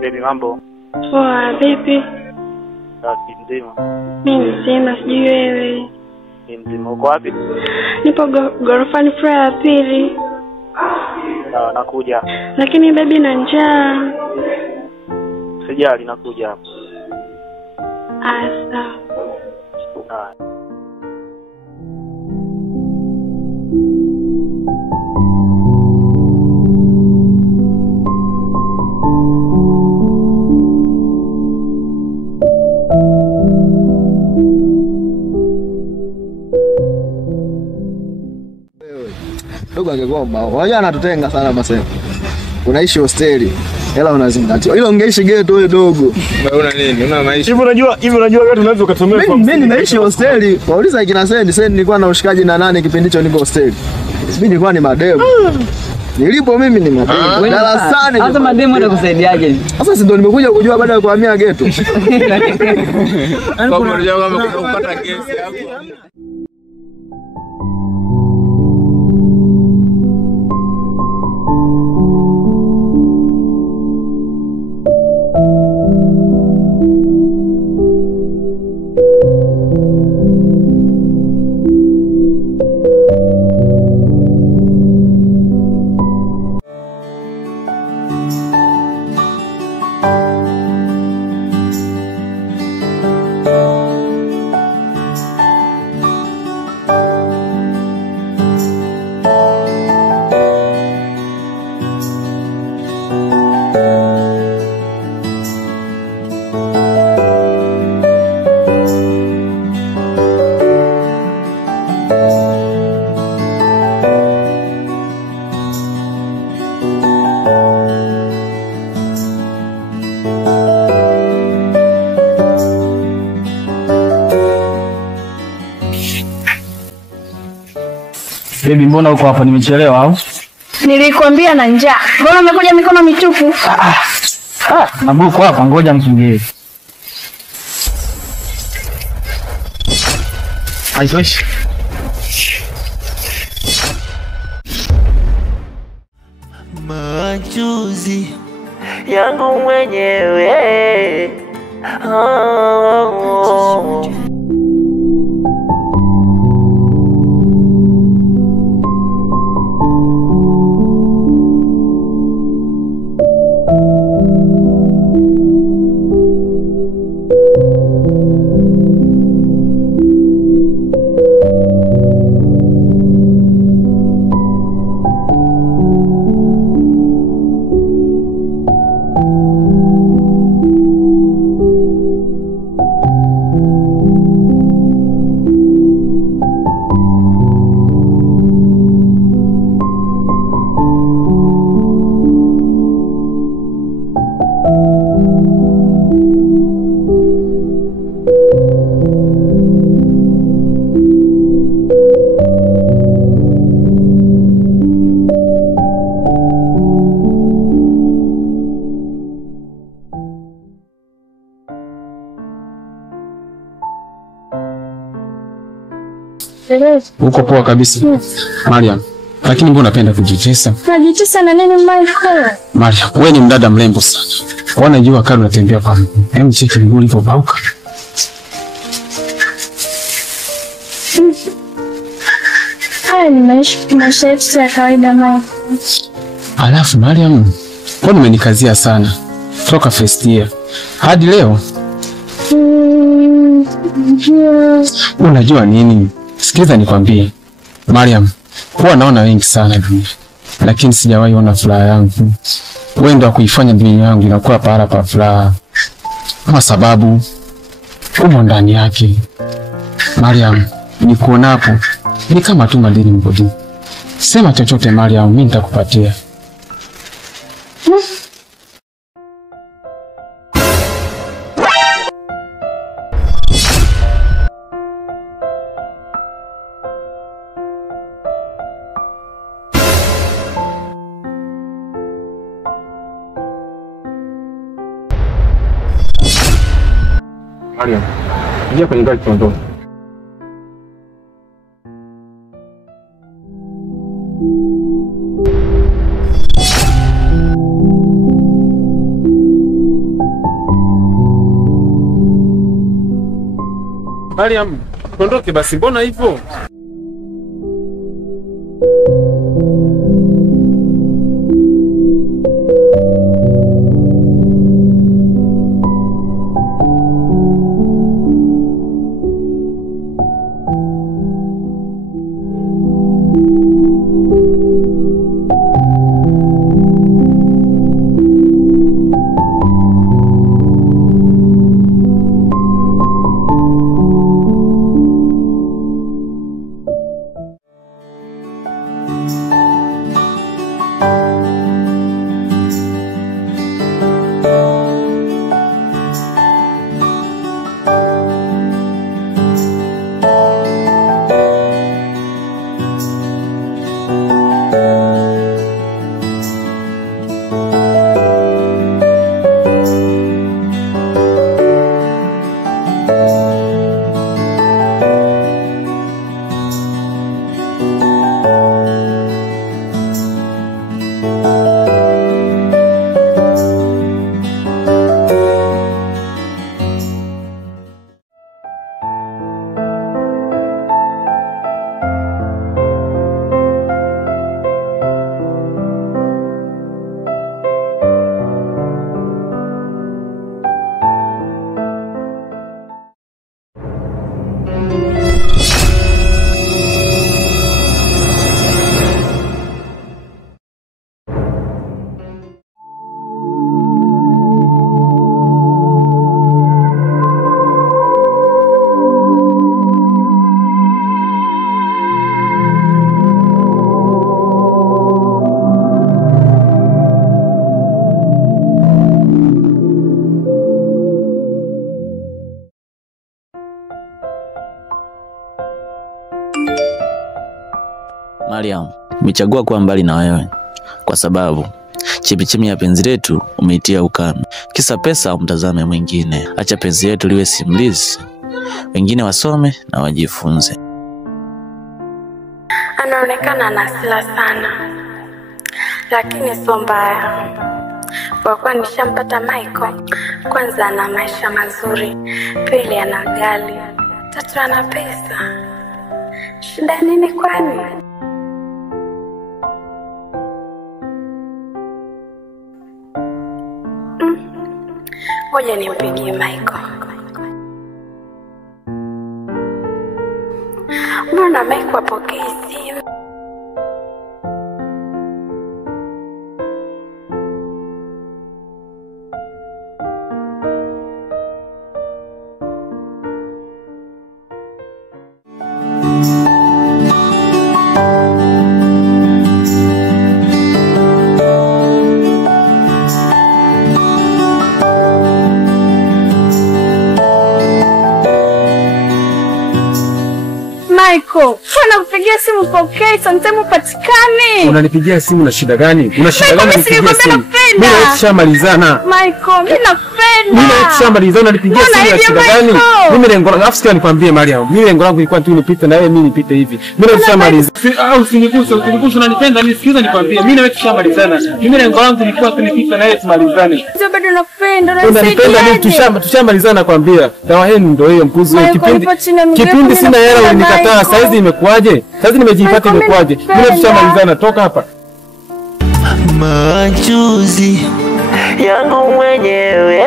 Baby mambo. Poa, vipi? Safi mzima. Mimi mzima, sijui wewe. Ni mzima, uko wapi? Nipo gorofani floor ya pili. Sawa, nakuja. Lakini baby na njaa. Sijali, nakuja hapo. Sawa. Dogo angegomba. Wao anatutenga sana masema. Unaishi hosteli. Hela unazingatia. Hilo ungeishi ghetto wewe dogo. Una nini? Una maisha. Hivi unajua ghetto unaweza ukatumia kwa mimi naishi hosteli. Wauliza kina Sendi nilikuwa na ushikaji na nani kipindi hicho niko hosteli. Mimi nilikuwa ni mademu. Nilipo mimi ni mademu. Darasani. Hata mademu wanakusaidiaje? Sasa si ndo nimekuja kujua baada ya kuhamia ghetto. Kama unajua kama kupata kesi hapo. Baby, mbona uko hapa? Nimechelewa au? Nilikwambia na njaa. Mbona umekuja mikono mitupu? Mambo kwa hapa, ngoja msubiri. Haitoshi. Machozi yangu mwenyewe. Uko poa kabisa. Mariam, lakini mbona unapenda kujitesa? Najitesa na nini Michael? Mariam, wewe ni mdada mrembo sana. Wanajua kama unatembea kwa mguu. Hebu cheki mguu ulivyobauka. Haya ni maisha yetu ya kawaida Michael. Alafu Mariam, mbona umenikazia sana? Toka first year hadi leo. Unajua nini? Sikiza nikwambie. Mariam, huwa naona wengi sana dunia, lakini sijawahi ona furaha yangu. Wewe ndio kuifanya dunia yangu inakuwa pahala pa furaha. Kwa sababu umo ndani yake. Mariam, nikuonapo ni kama tu madini mbodi. Sema chochote Mariam, mimi nitakupatia. Mariam, ingia kwenye gari tuondoke. Mariam, tuondoke basi, mbona hivyo? Mariam, nimechagua kuwa mbali na wewe kwa sababu chemichemi ya penzi letu umeitia ukame. Kisa pesa umtazame mwingine. Acha penzi letu liwe simulizi, wengine wasome na wajifunze. Anaonekana ana hasira sana, lakini sio mbaya. Kwa kuwa nishampata Michael, kwanza ana maisha mazuri, pili ana gari, tatu ana pesa. Shida nini kwani? Ngoja nimpigie Michael. Mbona Michael apokee simu? Michael, mbona kupigia simu pokea, sometimes upatikane? Unanipigia simu na shida gani? Una shida gani? Nipigia simu. Mimi na tushamalizana. Michael, mimi nakupenda. Mimi na tushamalizana, nipigie simu ya shida gani? Mimi lengo langu afusikia nikwambie Mariam. Mimi lengo langu ilikuwa tu nipite na wewe, mimi nipite hivi. Mimi na tushamalizana. Au usiniguse unanipenda, nisikiza nikwambie. Mimi na wewe tushamalizana. Mimi lengo langu ilikuwa tu nipite na wewe tumalizane. Sio bado nakupenda, unanipenda mimi tushamalizana kwambia. Dawa yenu ndio hiyo mpuzi wewe. Kipindi sina hela ulinikataa, saizi imekuaje? Saizi nimejipata imekuaje? Mimi na tushamalizana, toka hapa. Machozi yangu mwenyewe